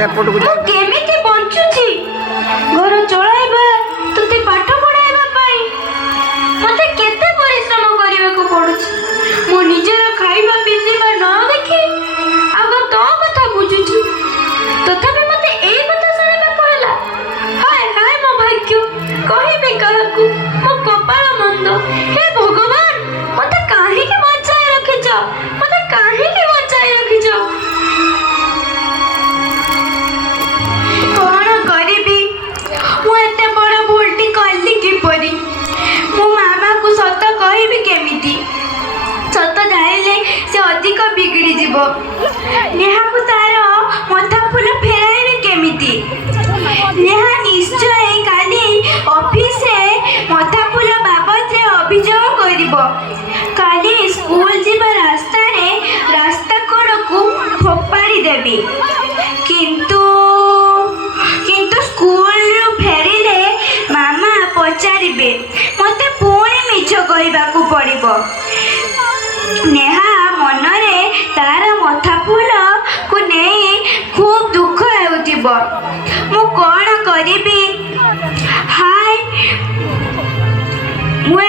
କେମିତି ବଞ୍ଚୁଛି ଘର ଚଳାଇବା ତତେ ପାଠ ପଢାଇବା ପାଇଁ ମତେ କେତେ ପରିଶ୍ରମ କରିବାକୁ ପଡୁଛି। ମୁଁ ନିଜର ଖାଇବା ପିନ୍ଧିବା ନ ଦେଖି ଆଗ ତୋ କଥା ବୁଝୁଛି, ତଥାପି ମତେ ଏଇ କଥା ଶୁଣିବାକୁ ହେଲା। ହାୟ ହାୟ ମୋ ଭାଗ୍ୟ, କହିବି କାହାକୁ? ମୋ କପାଳ ମନ୍ଦ। ହେ ଭଗବାନ, ମତେ କାହିଁକି ବଞ୍ଚାଇ ରଖିଛ? ମତେ କାହିଁକି ବଞ୍ଚାଇ ରଖିଛ? କଣ କରିବି? ମୁଁ ଏତେ ବଡ ଭୁଲଟି କଲି କିପରି? ମୋ ମାମାକୁ ସତ କହିବି କେମିତି? ସତ ଜାଣିଲେ ସେ ଅଧିକ ବିଗିଡ଼ି ଯିବ। ନେହାକୁ ତାର ମଥା ଫୁଲ ଫେରାଇବି କେମିତି? ନେହା ନିଶ୍ଚୟ କାଲି ଅଫିସରେ ମଥା ଫୁଲ ବାବଦରେ ଅଭିଯୋଗ କରିବ। କାଲି ସ୍କୁଲ ଯିବା ରାସ୍ତାରେ ରାସ୍ତା କଡ଼କୁ ଫୋପାଡ଼ି ଦେବି। କିନ୍ତୁ ସ୍କୁଲରୁ ଫେରିଲେ ମାମା ପଚାରିବେ, ମତେ ପୁଣି ମିଛ କହିବାକୁ ପଡ଼ିବ। ନେହା ମନରେ ତାର ମଥା ଫୁଲକୁ ନେଇ ଖୁବ୍ ଦୁଃଖ ହେଉଥିବ। ମୁଁ କଣ କରିବି? ହାୟ, ମୁଁ